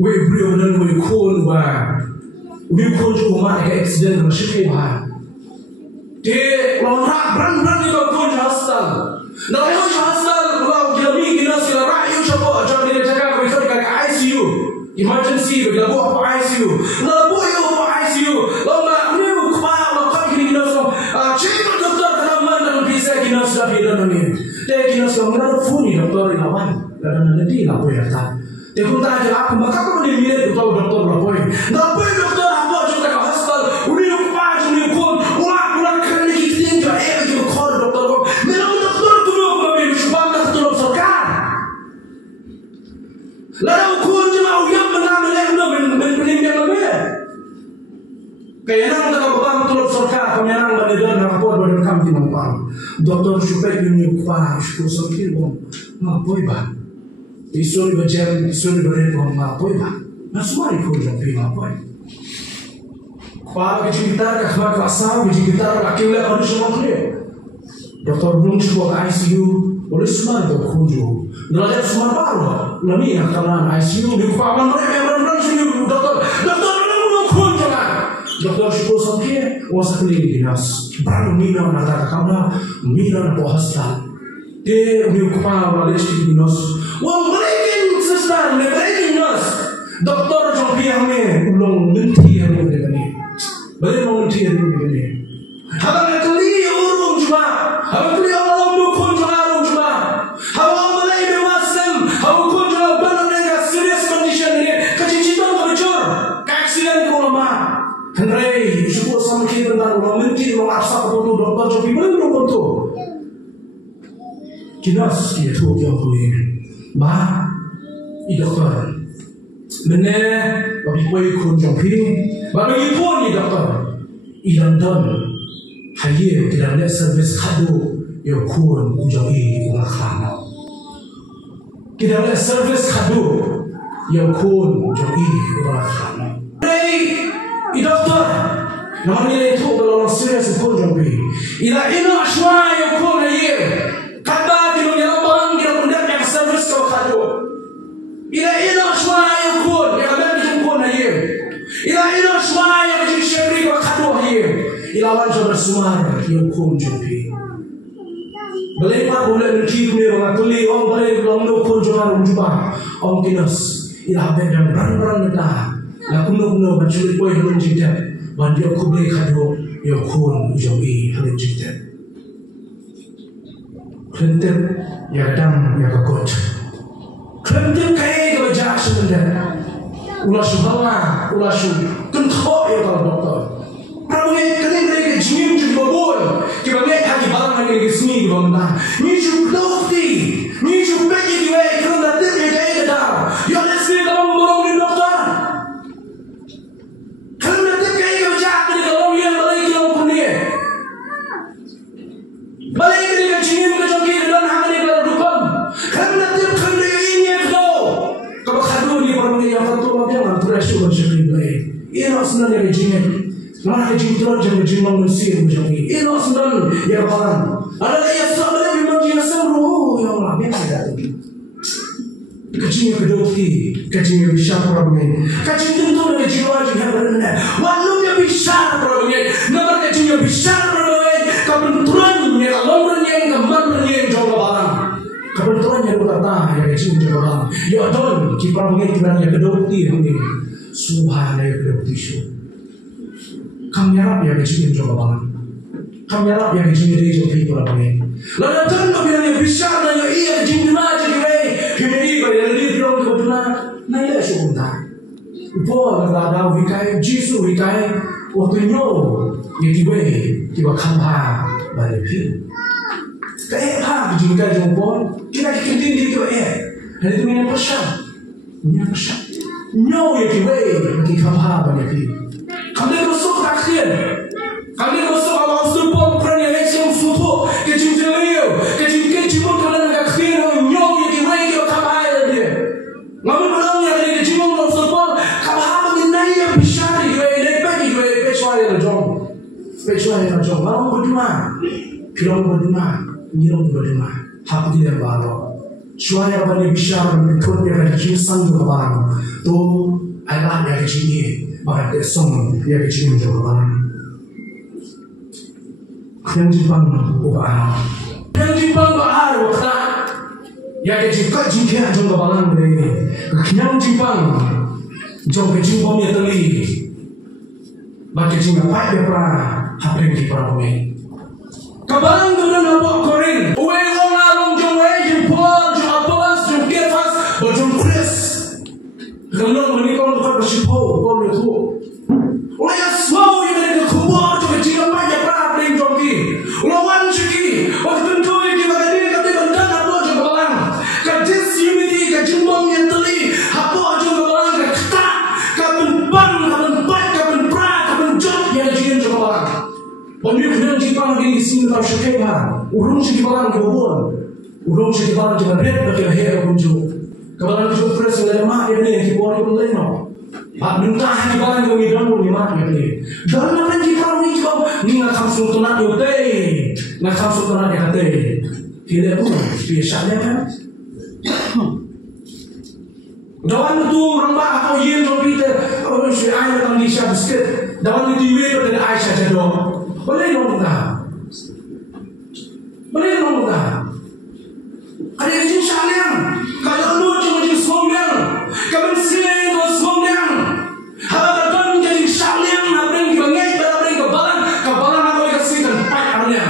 we beliau dan we kon juga mati ke accident masih bah. Dia orang berang juga kon hospital. Nah hospital kalau kita begini sila rayu siapa jangan dia jaga kita ke ICU emergency kita buat ICU. Nah buat ICU. Lama cakap doktor kenapa dalam bisa kita sudah bilang ni. Tapi kita sudah mengenal funi doktor ilawan. Kadang nanti nak boleh tak. Tapi kita aja aku maka kalau dia lihat doktor nak boleh. Tak boleh doktor apa juga ke hospital. Uni apa uni pun ulang kerana kita yang juga call doktor. Memang doktor tu nak bagi sebab tak tolong sarkan. Lalu kau cuma yang benar meninggal lebih. Kaya nang nakapang tulog sarka kami nang manidor nakapod wadon kami tinangpang. Doktor supay yun yung pa, isko sa kilbong. Mga boy ba? Isu ni berjam, isu ni beri tuan apa ya? Semua ikut jampi apa? Kalau kita dah kerasa, kita laki laki harus semua clear. Doktor belum cuba ICU, boleh semua itu kunjung. Dalam semua baru, lami yang kanan ICU di kawan mereka benar-benar sini doktor belum kunjung. Doktor cuba sampai, wasa kali dinas. Baru mina nak kamera, mina nak hospital. Dia ni kawan boleh sini dinas. Wah breaking sister, breaking nurse. Doktor jampi hame, ulung nanti hame ni. Boleh nanti hame ni. Habang kali urung cuma. Habang kali Allah mukun cuma cuma. Habang mulai bermasam, habang kun cuma benar dengan serious condition ni. Kecicitan kebocor, accident ko lama. Henry, syukur sama kita tentang ulang nanti ulang asap betul doktor jampi belum betul. Kinas dia tu yang boleh. Bah, doktor. Mana bagi kau kun jampi, bagi pun doktor. London, haye kita lihat servis kado yang kun jampi ulang kerana. Kita lihat servis kado yang kun jampi ulang kerana. Hey, doktor. Namanya itu kalau orang serius kun jampi. Ila ina shwa yang kun haye. Kata di dunia orang kita pun dah servis kau kado. Ila ina shwa yang kun yang ada di kun haye. Ila ina shwa yang di syari kau kado haye. Ila wan jodoh semua yang kun jampi. Boleh boleh nanti ni orang tuli orang boleh orang tu kun jodoh jumpa orang kinas. Ila benda berang kita. Laku nu berculik boy halun jidat. Bandia aku beli kado yang kun jampi halun jidat. Kelentip yang dam yang kakut. Kelentip kaya kebajak sebenarnya. Ulah subhanallah, ulah sub. Kentok ya kalau doktor. Prabunya kalian mereka jingin juga bol. Kita mereka hagi barang lagi ke sini kita mentah. Ni sub lofty, ni sub bagi dia. Kerana tip yang kaya kedar. Ya lesbi dalam borong ni doktor. Kerana tip kaya kebajak ni kalau dia balik kita punya. Balik kita jingin kita jangki dan hamil kita dukam. Kerana tip kerana ini yang kau. Kalau kado ni prabunya yang satu macam mana tu rasa macam ni. Ini sebenarnya jingin. Mana jing terus jangan jing manusia macam ni. Ini sebenarnya yang orang. Ada yang sebenarnya memang jing seru yang orang yang ada tu. Kacing kedokti, kacing bisa problem. Kacing tentu ada jiwa jing yang benar. Walumnya bisa problem. Nama kacing bisa problem. Kebenturan yang lomban yang kemana yang jauh barang. Kebenturan yang berkata yang kacing jauh barang. Ya don kita mengenai yang kedokti ini. Subhanallah kedokti show. Kamera yang kecil coba banget. Kamera yang kecil dia coba itu apa ni? Lalu kan bila dia bisa nanya iya kecil mana jadi kini bila dia bilang kebetulan naya sudah. Upah berada wikai Jisu wikai waktu nyo yang tiba kamera balik. Kayak apa jika jempol kita kentin di tu hari itu minyak besar, nyo yang tiba bagi kamera balik. Kami masuk akhir. Kami masuk awal sebab peran yang ekstrim foto kecil jeliu, kecil pun kalian nak akhir nyong yang dimai kita kapai dia. Kami belum yang ini kecil pun sebab kapai mengenai yang besar dia lepas dia pecuai yang jom. Malam berdua, film berdua, nyirong berdua. Hak dia baru. Cuai apa yang besar betul dia kecil sang kapan. Tu ayat yang kecil. Bahagia song yang kecil juga. Yang Jepang ubah. Yang Jepang bahar waktu yang kecil kecil dia juga balang ni. Yang Jepang jauh kecil punya teli. Baca kecil apa dia pernah hapeng di perabungan. Kabalang tu dan apa korin. Uwe long along jauh jempol jauh apalas jauh kefas jauh kres. Kalau menikah tu kan bersihau, kau lihat tu. Oleh semua yang ada kubur tu kecil apa yang pernah beri joki. Lawan ciki, waktu tu yang kita kadi kata benda apa je kebalang. Kajis unity, kajimbang yang teli, apa je kebalang kata, kapan ban, kapan bat, kapan pra, kapan jod yang jian je kebalang. Pemilik yang Jepang di sini tahu syakeba, urung ciki kebalang ke kubur, urung ciki kebalang ke red bagi lahir kunjung. Kabalang tu fresh oleh mak dia ni kibor pun lain no. Bab nungkah ni barang kami dalam pun mak dia ni. Dalam mana kita ni coba ni nak kamu tunat yo teh. Nak kamu tunat dia teh. Tidak pun biasa dia kan. Dawan tu rambak atau yen tu kita orang si ayah tang di siap sikit. Dawan itu iwe dengan Aisyah jadong. Boleh dong tak? Boleh dong tak? Ada yang jenis syalian. Kalau lu cuma jenis sembilan, kamu siang kau sembilan. Habis kadang jadi syalian, abang kibangai, abang kabalan aku isikan pat arnya,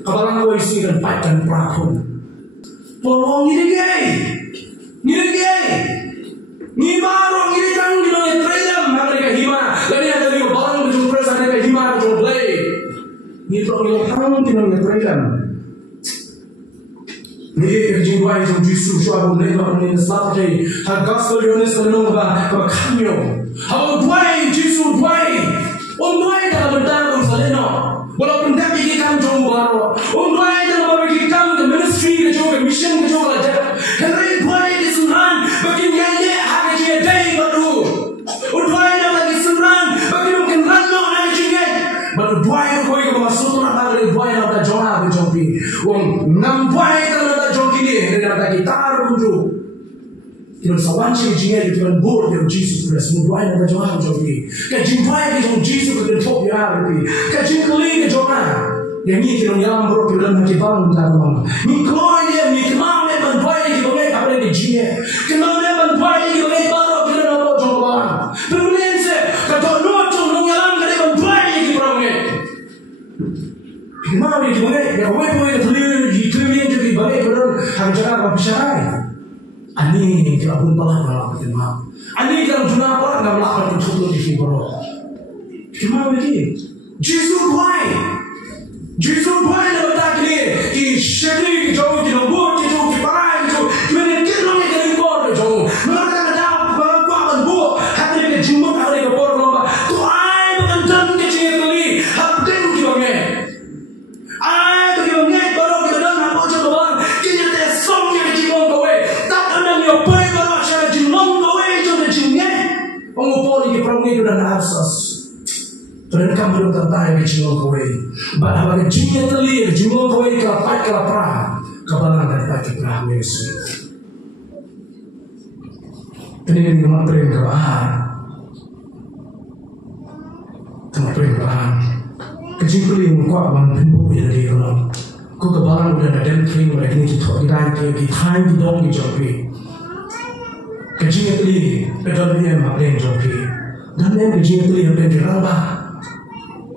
kabalan aku isikan pat dan prakon. Tolong ini gay, ni baru ini kan kita ni trailer, mereka hima, lagi ada juga barang berjumpa mereka hima berjumpa play. Ni tolong kita ni trailer. Ni kerjaan yang justru suatu negara ni Islam ni, hal gospel yang sebenarnya berkamyo. Hal dua justru dua, dua dalam bentang Jerusalem. Walaupun tak bikin jauh baru, dua dalam bikin ke ministry ke jauh, mission ke jauh aja. Kerana dua di sunran, bikin gaya hak je day baru. Dua dalam lagi sunran, bikin mungkin rano lagi je. Baru dua yang kau ikut masuk tu nak lagi dua yang ada jona berjumpa. Enam dua yang ada gitar kunjung. Kita sawan ciri jingai itu kan bor yang Jesus Christ. Mudai nak jawab jogi. Kajimpai kita Jesus kita top ya lebih. Kajimkeli kita jawab. Yang ni kita yang bor kita nak kibang kita rumah. Ni keluar dia ni kemana dia bantuai kita boleh apa yang jingai. Kemana dia bantuai kita boleh baru kita nak bawa jawab. Pemulihan se kata luar tu nunggalan kita bantuai kita orang. Kemana dia boleh? Yang boleh terlihat jadi balik orang harus jaga apa bicara. Ani kita pun pernah dalam tema. Ani kalau juna apa nak melakukan tutup di sini bro. Kemana lagi? Jesus boy nak tak ni. Ishadi jauh di nombor jauh di parang jauh. Mana kita ni dari bor jauh. Mana ada apa bor. Hati ni jumpa hari ke bor lomba. Tu ay bukan dan kecil kali. Hati ni juga ni. Ay tu ni baru kita dah nak baca doang. Kita dah song yang jumpa kau. Tak ada ni apa yang baru saya jumpa kau. Jumpa jumpa. Orang poli di perang ni dah nak absas. Terus kamu belum tertarik ke jumpa kau. Bahawa bagi jumpa telir jumpa kau kelapat kelapar. Kabalan dari pagi perang Yesus. Tadi ni menteri kerajaan. Menteri kerajaan. Kejimkeli muka mampu dari kalau. Kau kebalan udah ada kering mereka ni kita irai ke time di dong di jopi. Kejimkeli pedalnya maklum jopi. Dan yang kejimkeli ada di raba.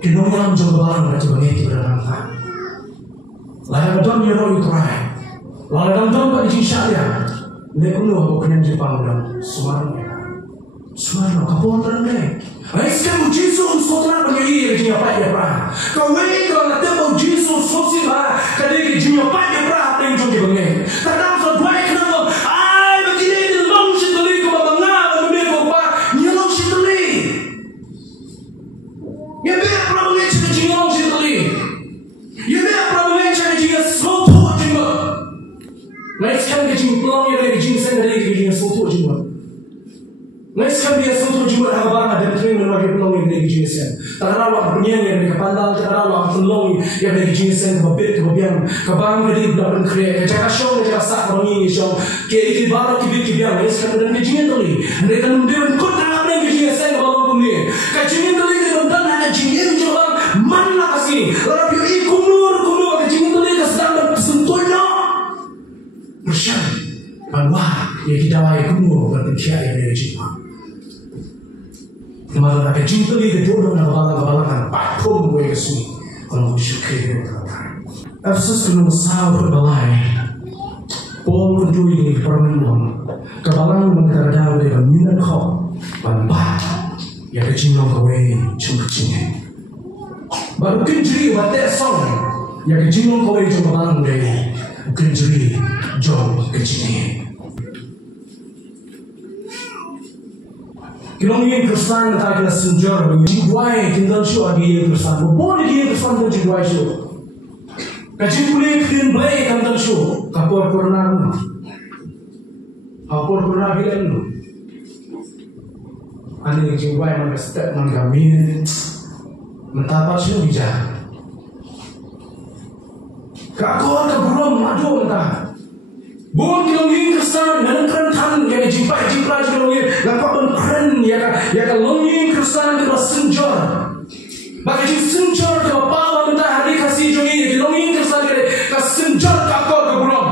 Kinong yang jauh kebalan mereka bangkit berangkat. Lalu dalam dia roh utrai. Lalu dalam bagi syariah. Dia ulu aku kena Jepang dalam suara kapal terang. Aisyah Jesus soalnya bagi dia apa dia pra. Kau ini kalau nak tahu Jesus sosial lah. Kadang dia apa dia pra apa yang jauh bagi. Kadang so dua kenapa? Ay begini dia long situli kau bangga benda kau pa. Dia long situli. Ya biar problem ni dia long situli. Ya biar problem ni dia soto juga. Next kan dia pelong yang dia sen dari dia soto juga. Next kan dia soto juga abang ada train lagi pelong yang dia sen. Tarawak punya yang dia pandal tarawak pelong yang dia sen babet kemudian kabang dia dapat create jaga show dia sak orang show ke itu baru kibik next kan dia jingin tuli. Dia kan dia kau tak ada dia sen abang punya. Kajingin tuli dia dan ada jingin juga mana kasih. Lalu dia kumur kajingin tuli dia sedang bersentuhnya. Bersama bahwa yang kita wajib kumur berpercaya yang dia cipta. Kemarin ada cinta di kedua dan kepala-kepala patung gue kesini. Kalau syukur berkata, Efesus kena besar berbalai. Paul kedua ini permenung. Kepala mengerada oleh minat kau banbat yang kecinta gue cuma cinta. Baru kenjri batek song yang kecinta gue cuma balang gue. Kenjri jauh kecil. Kilong yang Kristen tak kena senjor, jiwai tinggal show adi yang Kristen. Boleh dia Kristen tu jiwai show. Kaji boleh clean play tinggal show. Kapor korna. Aku pernah bilang lu, ani jiwa yang step menggamin, mentapa sih bijak. Kakor keburom madu mentah. Bukan kilongin kesan dan kerentan yang jimpai kilongin, lakukan keren ya kalongin kesan ke senjor. Bagi senjor ke bawah mentah hari kasih jongi kilongin kesan ke senjor kakor keburom.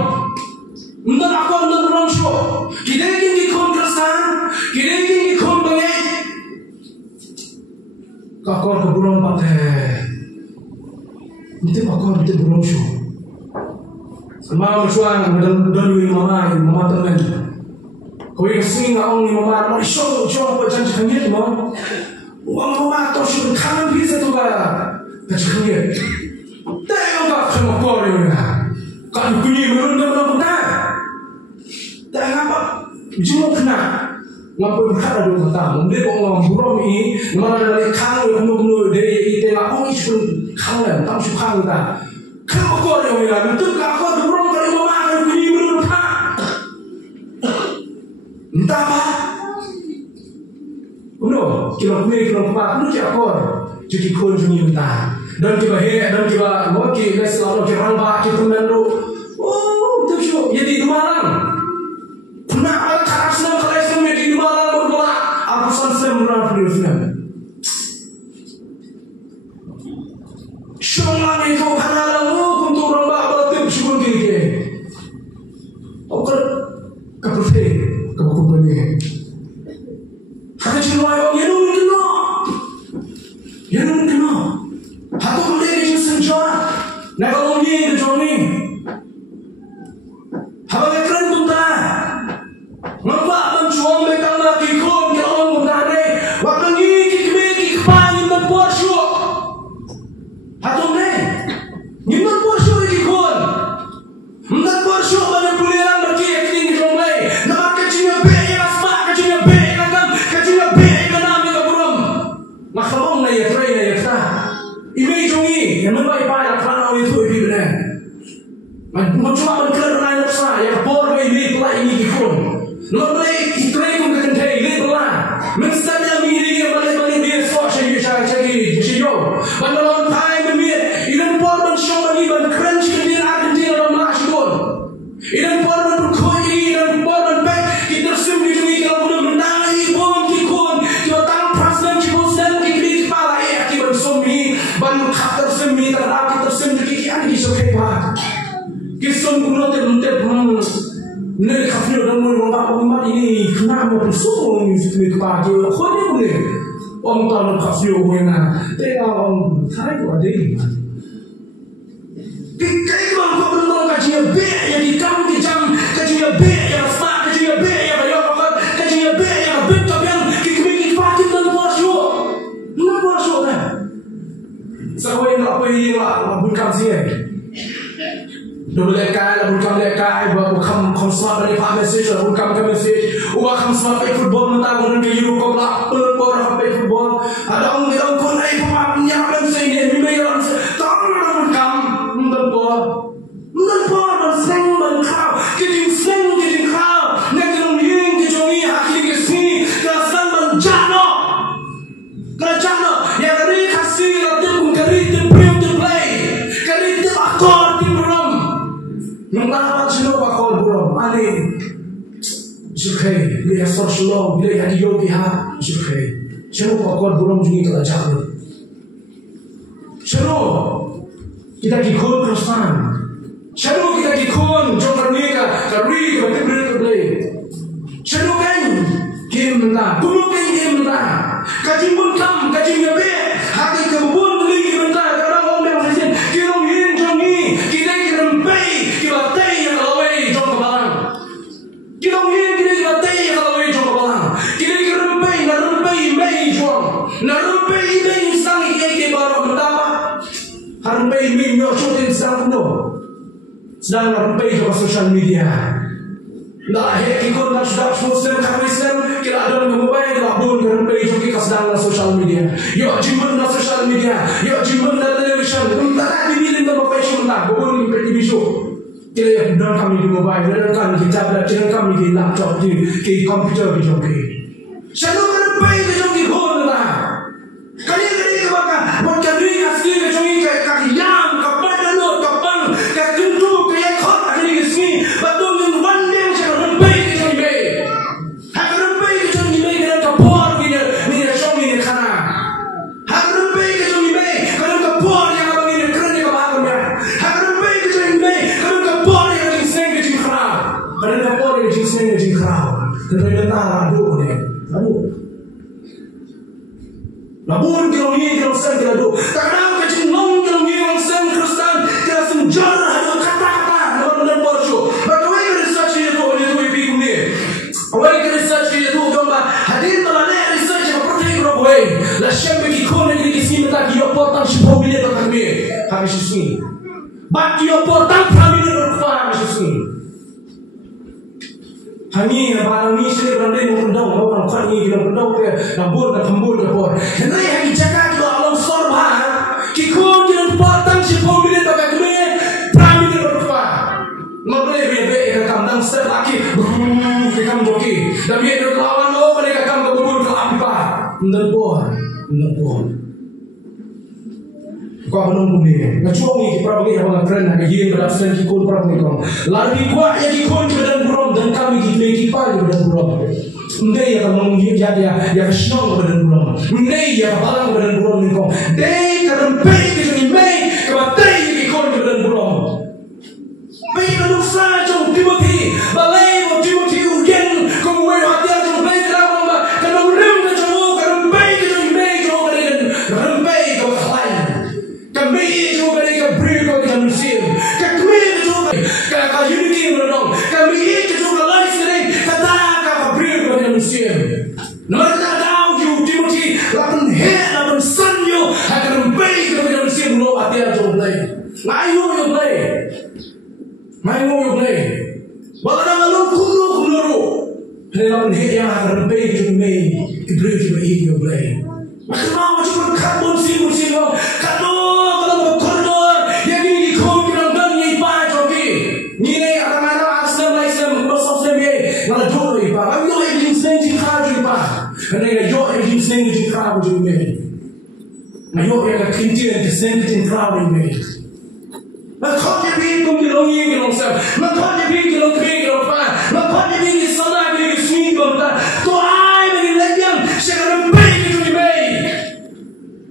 Mentah aku mentah burom show. Kita ingin dikon kesan, kita ingin dikon bangai. Kakor keburom patah. Nanti kakor nanti burom show. Mama suang dan mama teman. Kau yang sing orang ni mama mari show macam cakap mo. Mama tu show kanan bisa tu ga. Cakap ni. Tengok tak semua kau ni. Kalau bunyi menurut tak. Tengok apa? Jumpa kena. Ngapa berkata dulu kata. Mungkin orang buram ini mana dari kang yang dari itu orang itu kang lah. Tak suka kang tak. Kalau kau ni orang itu kau tu buram kali mama kali bunyi menurut tak. Entah apa. Kita apa? Cakap. Jadi kau bunyi entah. Dan kita dan kita lagi selalu kita rambak kita mendu. Oh, tu show. Jadi Malang. Nak cara senang kalau senang di Malang berbola. Aku senang berapa film. Show lagi kau kenal lu untuk rambak berarti show gini. Oke, kapufe, kapuku ni. Hanya cuma yang Yenun kena. Hatu boleh di senjata. Nak kalau ni itu Johnny. Haba keren punta. Nampak mencuang mereka nak ikut ke orang punta ni. Waktu ni kikpan dan Porsche. Hatu ni. Nyimpan Porsche ikut. Dan Porsche banyak puliran berki yang Johnny. Nama kecilnya B yang asma kecilnya B yang agam kecilnya B yang nama yang burung. Makhluk na ya try na ya ta. Imei jongi yang membai pai kerana itu ibu benar. Macam berkelar lain apa ya bor ini pelai ini kikun. Lepas itu kau kentai ini pelai. Mensanya miri yang balik dia sok cagi. Bandar time ini idan bor dan show ini ban crunch kedir Argentina dan Malaysia gol. Idan bor dan berkoi idan bor dan back kita simpi jongi kalau boleh menang ibon kikun. Kita tang presiden kikun dan kikri kepala akibat sumi ban khatar sumi terhadap tersem kiki ani sokepa. Kisah kuno terbentuk Nari kafir dan umat ini kenapa bersumur ini kepala kau ni boleh orang tahu kafir mana tengok orang Thai tu ada ini kai kau benar kajinya B yang dikam kejam kajinya B yang smart kajinya B yang bayar pakat kajinya B yang betul yang kikmiki pakai dan Porsche mana Porsche kan saya yang apa ini lah bukan sih Double lekai, bukan lekai, bukan smart dari pak message, bukan message, bukan smart play football mentah orang ke Euro Cup lah, pelopor play football. Ada orang kon ai pemain yang sini, memang tahu bukan mentah dan seng dan kau, kita kau, nak yang kejongi hati ke sini, kerana menjano, yang kari kasih nanti pun kari tim play, kari tim akor tim rom. Mentah macam apa buram, ani, sukai, dia social, dia hadi yogi ha, sukai. Siapa apa buram juga kita jaga. Siapa kita ikut kerusakan. Siapa kita ikut jangkar mereka, kari kita beri. Siapa kan game mentah, bukan game mentah. Kaji bukan, kaji ngabe, hati kebun beli mentah. Karena orang yang macam kita ingin jongi, kita ingin pay. Sedang rampai ke social media. Dah ikut nak sudah Muslim kami Islam kita ada dengan mobile labun rampai juga sedang social media. Yo jiman na social media, yo jiman na television. Entah di bilik na profession tak, bukan di TV show. Kita dalam kami di mobile, dalam kami di tablet, dalam kami di laptop, di komputer di joki. Selalu berbaik ke joki hon lah. Kali ke baka, buat kami kasih ke joki ke yang kapan dulu kapan ke tentu ke yang hot kali ke sini. Betul yang one day saya berbaik ke joki. Hak berbaik ke joki dengan kapor ni joki ni kana. Hak berbaik ke joki dengan kapor yang abang ni keren yang abang ni. Hak berbaik ke joki dengan kapor yang jinseng ke jinkra. Dengan kapor yang jinseng ke jinkra. Dengan tanah aduh ni. Aduh. Namun kalau ni kalau sen kalau do, kadang kecil long kalau ni orang sen Kristen kalau sejarah ada kata-kata nama benar borsho. Bagaimana research itu oleh tu ibu ni? Awak research itu domba hadir dalam research yang perlu berbuat. Lasyam bagi kau negeri kisah tak dia portal sepuluh miliar kami habis ini. Bagi dia portal kami berkuah habis ini. Hani barang ni sini berandai mengundang orang kami kita mengundang ke nabur dan hambur ke por. Hendak yang dijaga kita alam sorba. Kikun kita potong si pemilik tak kami prami kita berkuah. Mereka bebe kita kandang set lagi. Kita joki. Dan dia berkawan lo mereka kam kebun ke apa? Nabur. Kau menunggu ni, ngacung ni kita pergi apa keren nak giring berabsen kikun pergi kau. Lari kuat yang kikun kita dan buram dan kami kita kita kita dan buram. Ndai yang menunggu jadi ya senang kita dan buram. Ndai yang balang kita dan buram ni kau. Ndai kadang pay kita ni pay, kebatai kikun kita dan buram. Pay kadang sahaja Timothy, balai Timothy ujian kau mulai hati aku pay kadang kadang rem kau kadang pay kita ni pay kau kadang pay kau lain. Kami juga mereka beri kau kita musim. Kami juga kau unity menolong. Kami juga lain sering kata kau beri kau kita musim. Mereka tahu you Timothy, lapan head, lapan son you akan beri kau kita musim lo hati aku play. Mayu you play. Bagai nama lo kuno. Lapan head yang akan beri kau beri kau play. Macam mana cuma kabut musim lo kabut. Kerana yo yang sendiri di crowd juga. Nah yo yang kintian di sendiri di crowd juga. Macam ni pun kita lagi kita usah. Macam ni pun kita kiri kita pan. Macam ni pun kita sana kita swing kita. Tu ay bagi legian. Sekarang baik kita juga.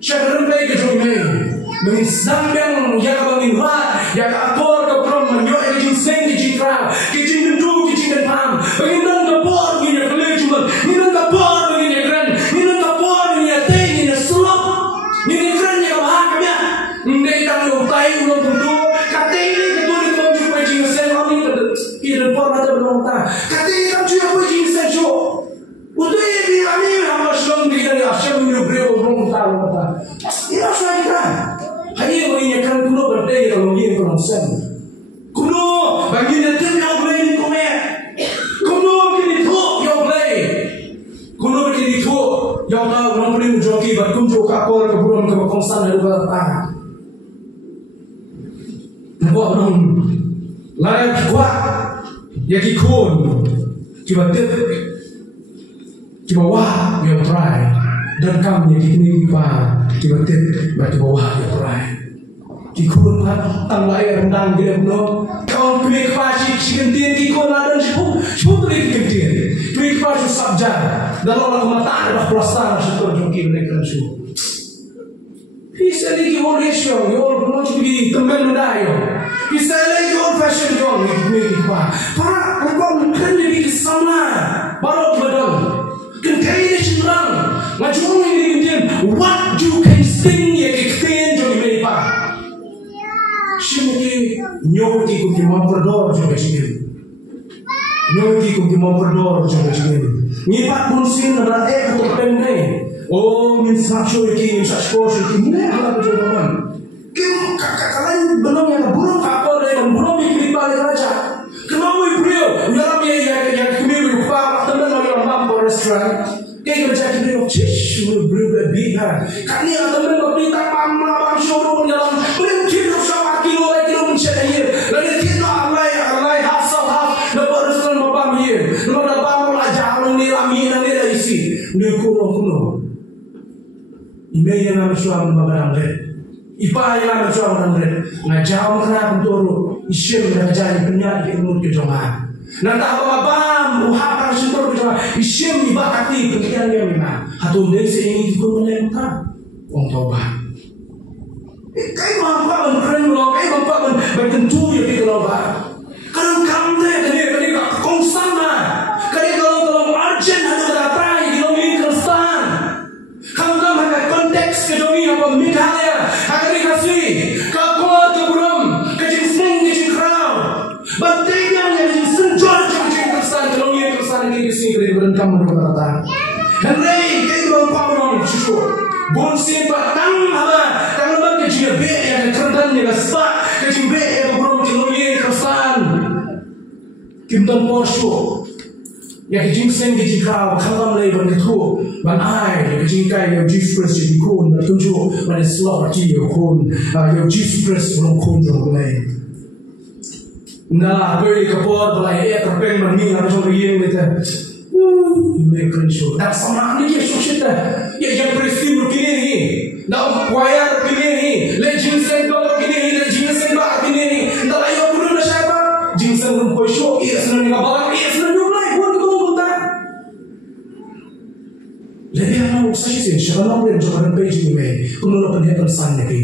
Sekarang baik kita juga. Bagi sambil yang bagi wat, yang aktor ke prom, yo yang sendiri di crowd. Kita duduk kita pam. Bagi nang kapor kita boleh cuma. Ni nang kapor. Kuno bagi nanti yang play ni komen. Kuno kini tu yang play. Kuno kini tu yang tahu orang boleh menjoki berkunjung kapal ke burung ke kongsan dari belakang. Nampak orang layak kuat yang kikun kibat kibat wah yang try dan kami yang kini kibat kibat wah yang try. Kikun tang lai rendang dia puno kau pilih pasi sikentin kikun ada sepuluh sikentin pilih pasi sabja dalam orang mata ada prostar setor joki mereka su bisa lagi orang Asia orang puno jadi teman mendayo bisa lagi orang fashion dong pilih pa para orang kan jadi sama baru bedong kentai senang macam ini kemudian what you can sing ya kikin joki mereka Sini nyoki kuki memperdor juga sini. Nyoki kuki memperdor juga sini. Nyipat pun sini ada atau pendek. Oh min sakso iki min sakso iki ni ala betul-betul. Kim kalian belum yang burung kapal dan burung ikut balik raja. Kenapa beliau? Dalam yang kami lupa teman orang mampu restoran. Kayak kerja kita cish beliau lebih kan. Kalian teman beli tak mampu showroom dalam beliau kilo sama kilo mencari lagi kilo alai kami nang lera isi kuno. Ime yang nama suam babarang le. Ipa yang nama suam babarang le. Ngajau kena kuntoro. Isyem ngajai penyat ilmu kejongan. Nanti apa muhakar syukur kejongan. Isyem ibakati pengian yang memang. Hatum dek seingin ikut menyembuhkan. Wong taubat. Kay mampan keren lo, kay mampan bertentu ya kita lo ba. Kalau kamu kani konstan na, kani kalau urgent ada teratai di lomi konstan. Kamu ada konteks kedomi apa misalnya, kani kasih, kalau keburum, kecil seng kecil crowd, bantainya yang senjol kecil konstan, lomi konstan ini kesini dari berentang mereka teratai. Henry, kay mampan syukur. Bonsin batang apa? Kalau bagi dia be yang kerdan yang sepak, kecil be yang belum celui kesan. Kimton porsho, yang kecil sen kecil kau, kalau mulai berketu, banai, yang kecil kai yang Jesus jadi kun, bertunjuk pada slot kecil yang kun, yang Jesus belum kun mulai. Nah, beri kapor balai terpeng mani harus orang gitu. Mereka show. Tak sama ni dia show kita. Ya yang presiden begini ni, nak choir begini ni, legend sendok begini ni, legend sendok begini ni. Tak layak pun nak siapa? Jinsan pun kau show. Ia senang nak bawa, ia senang nak naik. Buat kau pun tak. Lebih anak usah sih. Siapa nak jangan page ni me. Kau nak pengen pesan ni.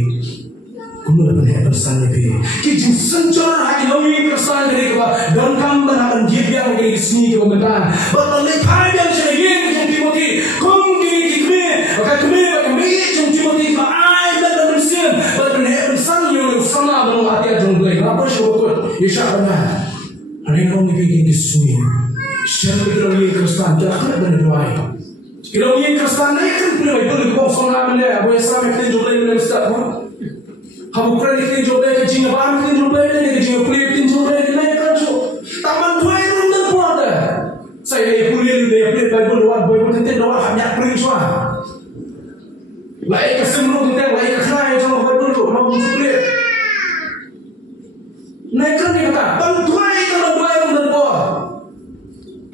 Kumula pengen pesan ni. Kita senjata hati lomi pesan ni kita. Dan kamu akan jiang lagi sini kita menang. Batal lepai yang saya ingin jom Timothy. Kum kini kini. Maka kami jom Timothy. Maai dan manusia. Batal pengen pesan yang sama dalam hati jom beli. Apa sih betul? Isya benar. Hari ini kami pergi sini. Siapa kita lomi Kristen? Jangan ada doa. Kita lomi Kristen ni kan punya Bible kau sama mana? Boleh sama kita jom beli mana Ustaz? Kamu kerana kita jumpa ke Cina, bahan kita jumpa ni ke Cina, kuliah kita jumpa ni lain kerana taman tua itu tak pun ada. Saya kuliah ni, kuliah Bible tentang doa hanya kuliah semua. Lain kesemua tentang lain kerana sama Bible tu, mau kuliah. Naik kerana kata, taman tua itu doa itu tak pun.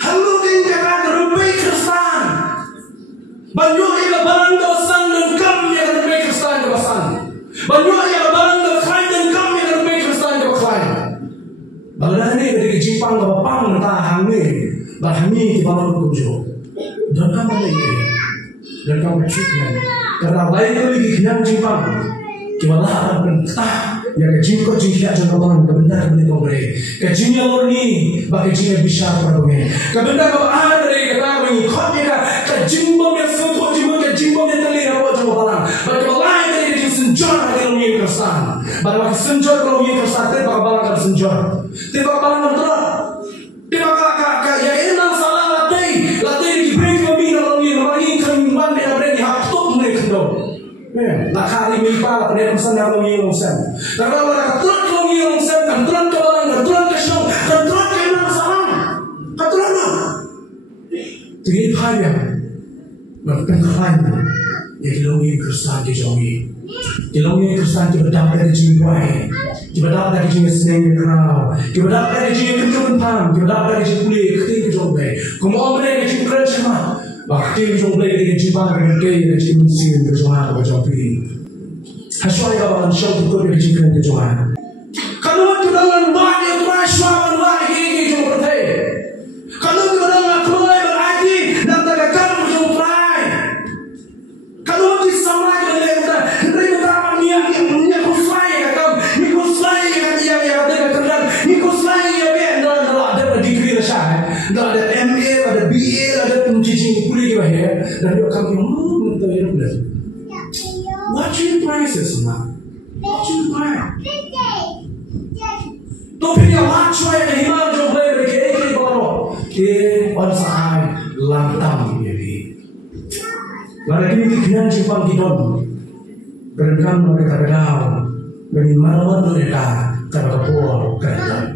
Halu kita kata rupai Kristen. Banyak yang barang dosa dan kami yang rupai Kristen dosa. Banyak yang barang berkait dan kami yang lebih Kristen berkait. Bagai ni ketika Jepang berpang tahan ni, berhami di bawah kunjung. Dan kamu lagi, dan kamu treatment. Karena lain lagi kenal Jepang, kita lah berentah. Yang kecil jika jangan bang, kebenar beli kongre. Kecilnya lorni, bagi kecilnya bisa pergi. Kebenar kalau ada dari kata mengikut dia, kejimbang yang sentuh jimbang, kejimbang yang terlihat apa coba balang. Bagi lain dari kecil senjor kalau ingin kesan. Bagi senjor kalau ingin kesan, tiba balang kan senjor. Tiba balang betul. Tiba kakak yang ini nang salah latih di break kami kalau ingin keman dia berani haktuk mereka tu. Nak kali mipa pada pesan yang kami ngomong. Karena orang katuran kami ngomong, katuran kebalan, katuran kesyong, katuran kena salam, katuran nak. Jadi hanya berpengalaman yang dilongi Kristen dijongi, dilongi Kristen diberdapat dari jiwa, diberdapat dari jiwa senang kerau, diberdapat dari jiwa kejutan, diberdapat dari jiwa kulit keting kejombay. Kamu orang dari jiwa kerja bakti kejombay dari jiwa kerja dari jiwa mesin kejombay kejombay. Hasilnya kawan syok itu dijikan kejuan. Kalau kita dengan banyak perasaan lagi kita berteh. Kalau kita dengan keluar berarti dan terkekal berjumpai. Kalau kita sama dengan kita, kita apa niat kuslai kata, ni kuslai yang ada kerja, ni kuslai yang ada degree rasanya, ada MA, ada BA, ada pendidikan kuliah bahaya, dan dia akan betul betul. What you prices now? What you buy? Tu punya macam yang hilang jumpa berkait baru. Ke orang lantam jadi. Lagi ni kian jumpa kita. Berangkat mereka berdaun, beri malam mereka kerana kapur kerana.